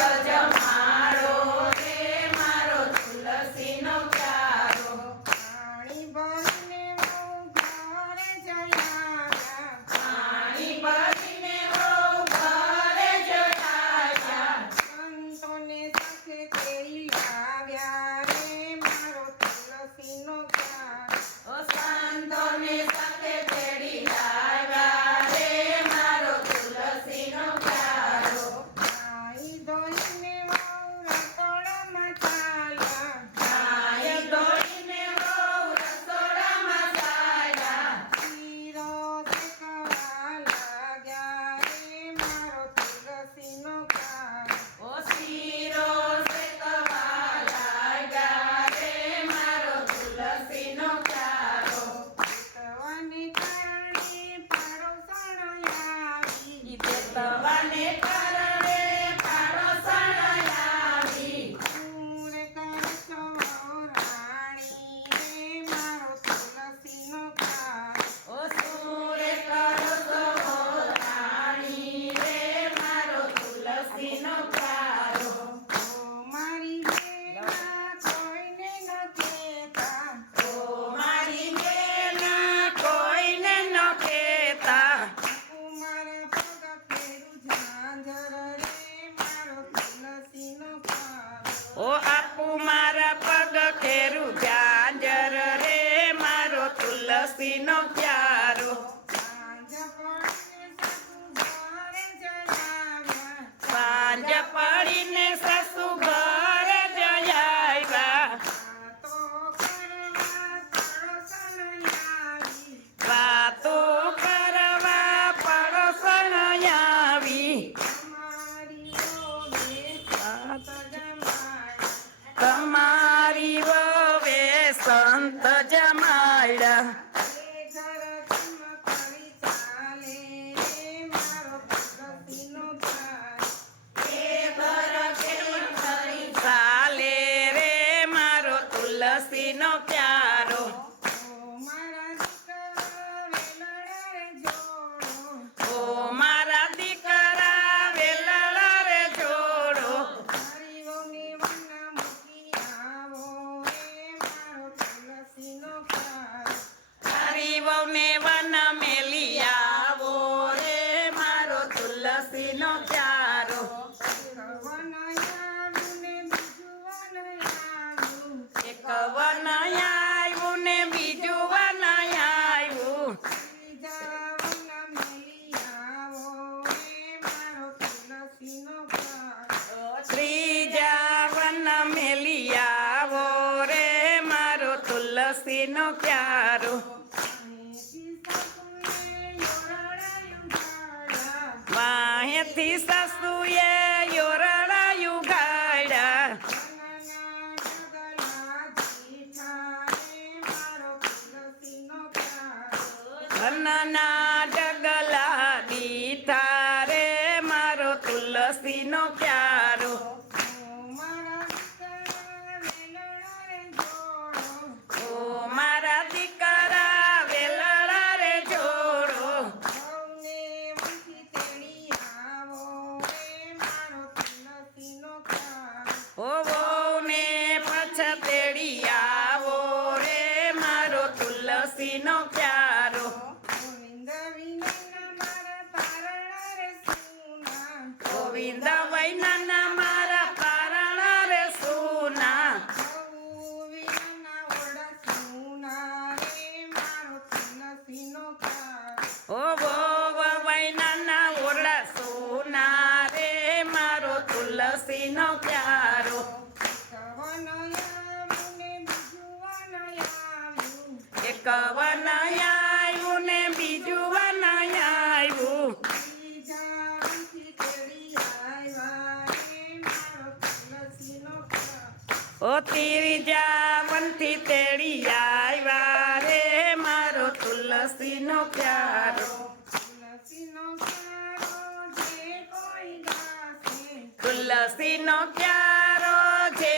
જમાડો રે મારો તુલસીનો પ્યારો પાણી ભરીને વહુ ઘરે જઈ આવ્યા પાણી ભરીને વહુ ઘરે જઈ આવ્યા સંતોને સાથે તેડી લાવ્યા રે મારો તુલસીનો પ્યારો ઓ સંતોને સાથે તેડી લાવ્યા રે મારો તુલસીનો પ્યારો નાઈ ધોઈને વહુ રસોડામાં ચાલ્યા નાઈ ધોઈને વહુ રસોડામાં ચાલ્યા શીરો શેકવા લાગ્યા રે મારો તુલસીનો પ્યારો ઓ શીરો શેકવા લાગ્યા રે મારો તુલસીનો પ્યારો તવાને કારણે પાડોસણ આવી તવાને કારણે પાડોસણ આવી પૂરે કરશો રાણી રે મારો તુલસીનો પ્યારો ઓ સૂરે કરો તો રાણી રે મારો તુલસીનો પ્યારો ઓ મારી બેના કોઈને ન કહેતા ઓ મારી બેના કોઈને ન કહેતા મારા પગ ફેરું ઝાંઝર રે મારો તુલસીનો પ્યારો ઓ આપું મારા પગ ખેરું ઝાંઝર રે મારો તુલસીનો પ્યારો સાંજ પડીને સાસુ ઘરે જઈ આવ્યા વાતો કરવા પડોસણ આવી તમારી વવે સંત જમાડ્યા એ ઘર કેમ કરી ચાલે રે મારો તુલસીનો પ્યારો ઓ મારા દીકરા વેલણ રે જોડો તારી વહુને વન મેલી આવો રે મારો તુલસીનો પ્યારો એક વન આવ્યું ને બીજું વન આવ્યું ત્રીજા વન મેલી આવો રે મારો તુલસીનો પ્યારો વાહેથી સાસુએ યોરડાયું ગાડ્યા ધનના ડગલા દીઠા રે મારો તુલસીનો પ્યારો ઓ મારા દીકરા વેલણા રે જોડો ઓ વહુને પાછા તેડી આવો રે મારો તુલસીનો પ્યારો ગોવિંદ વૈના મારા પારણા રે સોના ઓ વહુ વૈના ઓરડા સોના રે મારો તુલસીનો પ્યારો એક વન આવ્યું ને બીજું વન આવ્યું ઓ ત્રીજા વનથી તેડી આવ્યા રે મારો તુલસીનો પ્યારો તુલસીનો પ્યારો જે